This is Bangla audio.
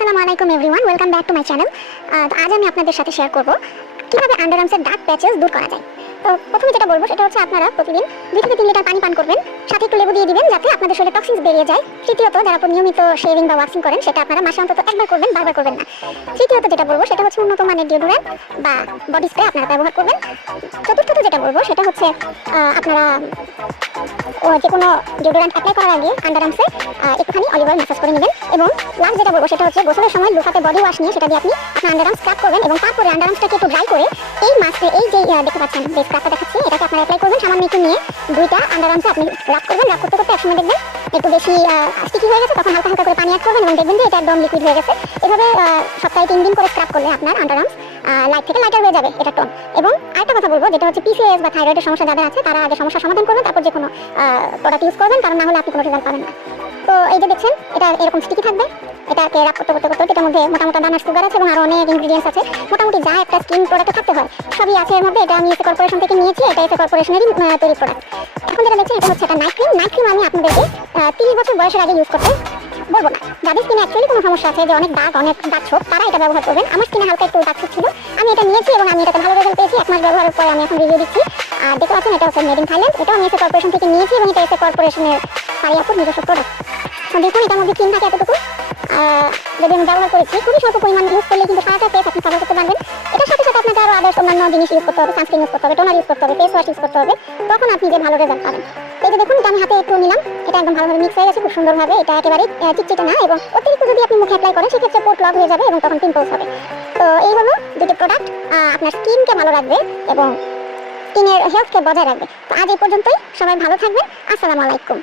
আসসালামু আলাইকুম everyone, welcome back to my channel. আজ আমি আপনাদের সাথে শেয়ার করব কীভাবে আন্ডারআর্মসের ডার্ক প্যাচেস দূর করা যায়। তো প্রথমে যেটা বলব, সেটা হচ্ছে আপনারা প্রতিদিন দুই তিন লিটার পানি পান করবেন। সাথে একটু লেবু দিয়ে দিবেন যাতে আপনাদের শরীরে টক্সিনস বেরিয়ে যায়। তৃতীয়ত, যারা নিয়মিত শেভিং বা ওয়াক্সিং করেন, সেটা আপনারা মাসে অন্তত একবার করবেন, বারবার করবেন না। তৃতীয়ত যেটা বলব, সেটা হচ্ছে উন্নত মানের ডিওডোরেন্ট বা বডি স্প্রে আপনারা ব্যবহার করবেন। চতুর্থত যেটা বলব, সেটা হচ্ছে আপনারা যে কোনো ডিওডোরেন্ট অ্যাপ্লাই করার আগে আন্ডারআর্মসে একটুখানি অলিভ অয়েল করে নেবেন। এবং লাস্ট যেটা বলব, সেটা হচ্ছে গোসলের সময় লুফাতে বডি ওয়াশ নিয়ে সেটা দিয়ে আপনি আপনার আন্ডারআর্ম স্ক্রাব করবেন এবং তারপরে আন্ডারআর্মসটাকে একটু ড্রাই করে এই মাস্কে এই যে দেখতে পাচ্ছেন, যে স্ক্রাবটা দেখাচ্ছি, এটাকে আপনারা অ্যাপ্লাই করবেন সামান্য একটু নিয়ে। দুইটা আন্ডারআর্মসে আপনি রাব করবেন রাব করতে করতে একসময় দেখবেন একটু বেশি স্টিকি হয়ে গেছে, তখন হালকা হালকা করে পানি অ্যাড করবেন এবং দেখবেন যে এটা একদম লিকুইড হয়ে গেছে। এভাবে সপ্তাহে তিন দিন করে স্ক্রাব করলে আপনার আন্ডারআর্মস লাইট থেকে লাইটার হয়ে যাবে এটা টোন এবং আরেকটা কথা বলব, যেটা হচ্ছে পিসিএস বা থাইরয়েডের সমস্যা যাদের আছে, তারা আগে সমস্যার সমাধান করবেন, তারপর যে কোনো প্রোডাক্ট ইউজ করবেন, কারণ না হলে আপনি কোনো রেজাল্ট পাবেন না। তো এই যে দেখছেন, এটা এরকম স্টিকি থাকবে। এটাকে রাখ করতে করতে করতে এটার মধ্যে মোটা মোটা দানার সুগার আছে এবং আরও অনেক ইনগ্রিডিয়েন্টস আছে। মোটামুটি যা একটা স্কিন প্রোডাক্টে থাকতে হয়, সবই আছে এর মধ্যে। এটা আমি এসে কর্পোরেশন থেকে নিয়েছি, এটা এসে কর্পোরেশনেরই তৈরি প্রোডাক্ট এখন যেটা দেখছেন, এটা হচ্ছে একটা নাইট ক্রিম নাইট ক্রিম আমি আপনাদেরকে তিরিশ বছর বয়সের আগে ইউজ করতে বলব না। যাদের স্কিনে অ্যাকচুয়ালি কোনো সমস্যা আছে, যে অনেক দাগ অনেক দাগ ছোপ, তারা এটা ব্যবহার করবেন। আমার স্কিনে হালকা একটু দাগ ছিল। আমি এটা নিয়েছি এবং আমি এটাতে ভালো রেজাল্ট পেয়েছি। এক মাস ব্যবহারের পরে আমি এখন রিভিউ দিচ্ছি। আর দেখতে পাচ্ছেন, এটা হচ্ছে মেড থাইল্যান্ড এটাও আমি এসে কর্পোরেশন থেকে নিয়েছি এবং এটা এসে কর্পোরেশনের পারিয়াপুর নিজস্ব প্রোডাক্ট দেখুন, এটার মধ্যে ক্রিম থাকে এতটুকু। যদি আমি ব্যবহার করেছি। খুবই স্বল্প পরিমাণ ইউজ করলে কিন্তু সারাটা ফেস আপনি কভার করতে পারবেন। এটার সাথে সাথে আপনাকে আরও আদার্স অন্যান্য জিনিস ইউজ করতে হবে সানস্ক্রিন ইউজ করতে হবে টোনার ইউজ করতে হবে ফেস ওয়াশ ইউজ করতে হবে। তখন আপনি যে ভালো রেজাল্ট পাবেন। এই যে দেখুন আমি হাতে একটু নিলাম। এটা একদম ভালোভাবে মিক্স হয়ে গেছে, খুব সুন্দরভাবে। এটা একেবারে চিটচিটে না এবং অতিরিক্ত যদি আপনি মুখে অ্যাপ্লাই করেন, সেক্ষেত্রে পোর্ট লক হয়ে যাবে এবং তখন পিম্পলস হবে। তো এই হলো দুটি প্রোডাক্ট আপনার স্কিনকে ভালো রাখবে এবং স্কিনের হেলথকে বজায় রাখবে। তো আজ এই পর্যন্তই। সবাই ভালো থাকবেন। আসসালামু আলাইকুম।